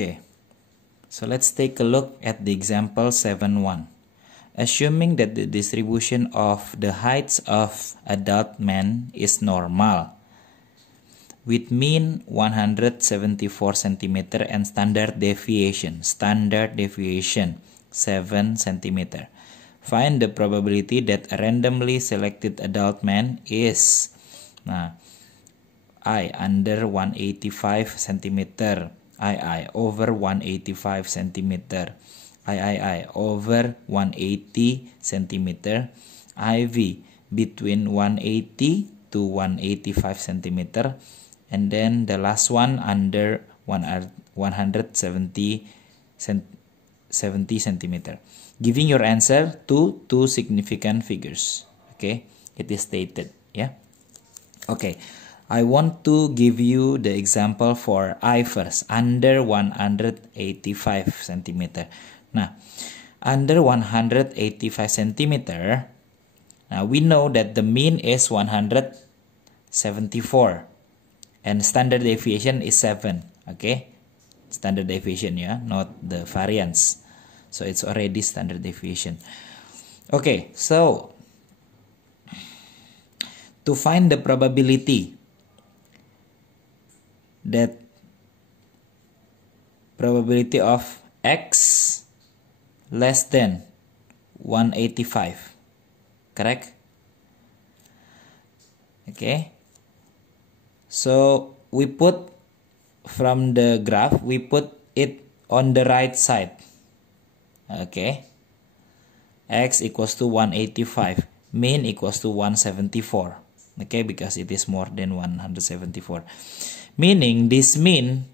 Okay, so let's take a look at the example 7.1. Assuming that the distribution of the heights of adult men is normal, with mean 174 cm and standard deviation 7 cm. Find the probability that a randomly selected adult man is I under 185 cm, I over 185 cm, I over 180 cm, IV between 180 to 185 cm, and then the last one under 170 cm. Giving your answer to two significant figures. Okay, it is stated. Yeah. Okay, I want to give you the example for I first, under 185 cm. Now, under 185 cm, now we know that the mean is 174 and standard deviation is 7. Okay, standard deviation, yeah, not the variance. So it's already standard deviation. Okay, so to find the probability of X less than 185, correct? Okay, so we put from the graph, we put it on the right side. Okay, X equals to 185, mean equals to 174. Okay, because it is more than 174, meaning this mean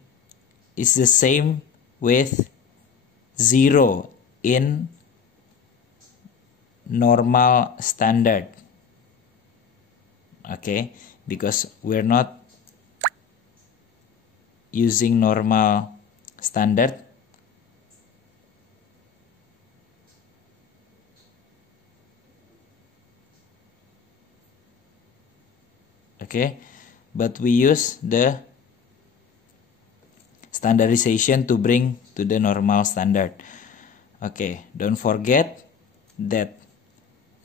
is the same with 0 in normal standard. Okay, because we're not using normal standard. Okay, but we use the standardization to bring to the normal standard. Okay, don't forget that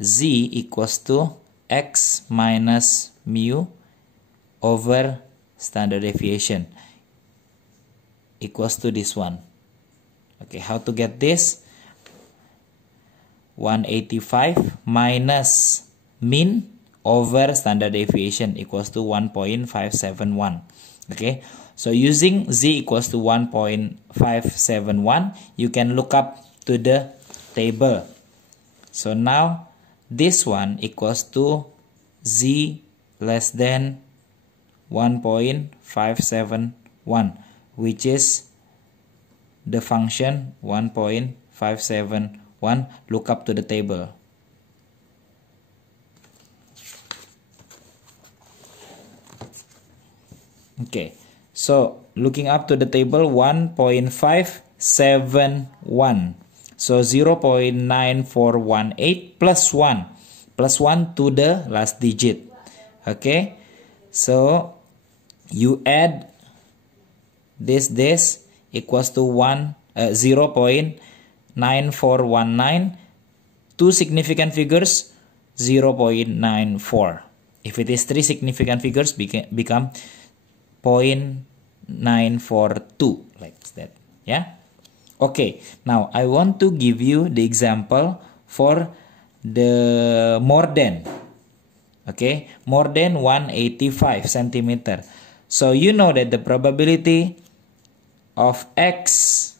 Z equals to X minus mu over standard deviation equals to this one. Okay, how to get this? 185 minus mean over standard deviation equals to 1.571. Okay, so using Z equals to 1.571, you can look up to the table. So now this one equals to Z less than 1.571, which is the function 1.571. Look up to the table. Okay, so looking up to the table, 1.571. So 0.9418 plus 1 to the last digit. Okay, so you add this equals to 0.9419. Two significant figures, 0.94. If it is three significant figures, become 0.942, like that. Yeah. Okay, now I want to give you the example for the more than. Okay, more than 185 cm. So you know that the probability of X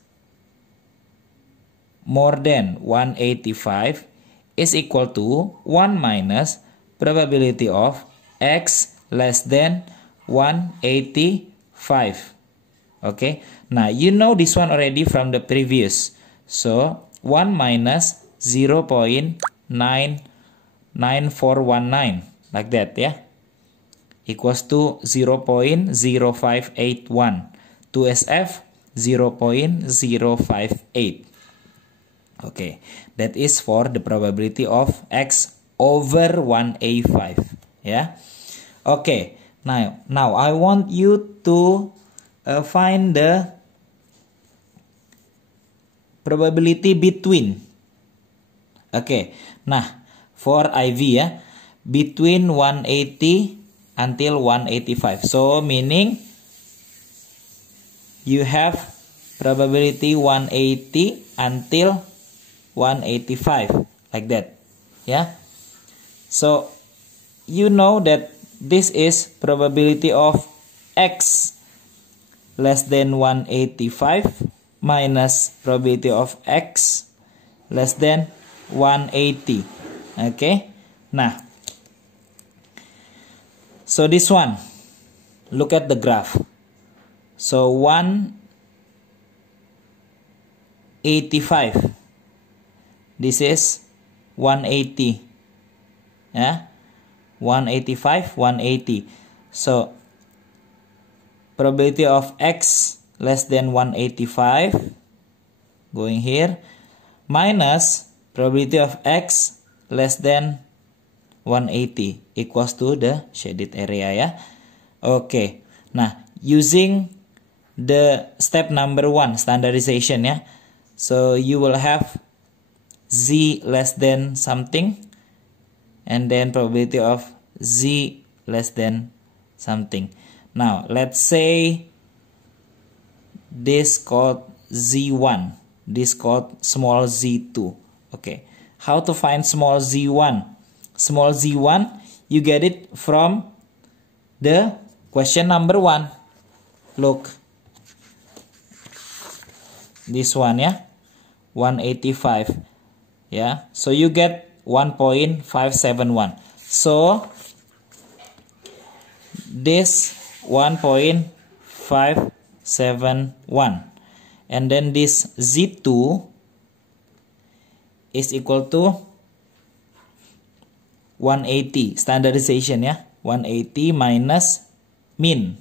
more than 185 is equal to 1 minus probability of X less than 185. Okay, now you know this one already from the previous. So 1 minus 0.9419, like that, yeah, equals to 0.0581. 2SF 0.058. Okay, that is for the probability of X over 185. Yeah. Okay, now I want you to find the probability between. Oke, nah for IV ya, between 180 until 185. So meaning you have probability 180 until 185 like that. Yeah. So you know that this is probability of X less than 185 minus probability of X less than 180. Okay. Nah, so this one, look at the graph. So 185, this is 180. Yeah, 185, 180. So probability of X less than 185 going here minus probability of X less than 180 equals to the shaded area ya. Okay. Nah, using the step number 1 standardization ya. So you will have Z less than something and then probability of Z less than something. Now, let's say this called Z1, this called small z2. Okay, how to find small z1? Small z1, you get it from the question number 1. Look, this one ya, 185. Yeah, so you get 1.571. So this 1.571 and then this Z2 is equal to 180 standardization ya, 180 minus mean.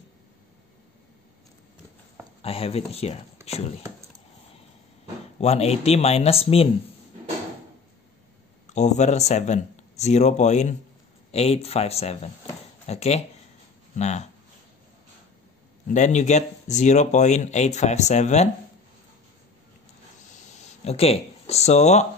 I have it here actually. 180 minus mean over 7, 0.857. Okay. Nah, then you get 0.857. Okay, so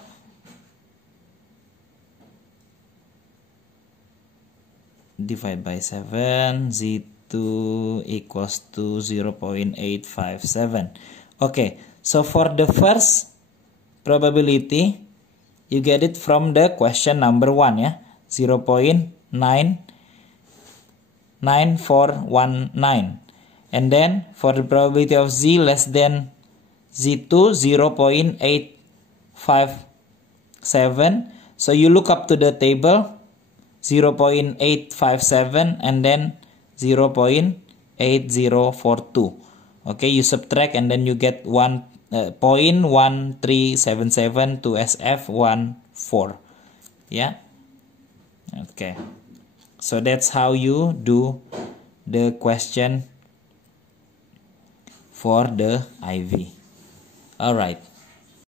divide by 7, Z2 equals to 0.857. Okay, so for the first probability, you get it from the question number 1 ya, 0.99419. And then for the probability of Z less than Z2, 0.857. So you look up to the table, 0.857 and then 0.8042. Okay, you subtract and then you get 0.1377 to SF14. Yeah. Okay. So that's how you do the question for the IV. All right.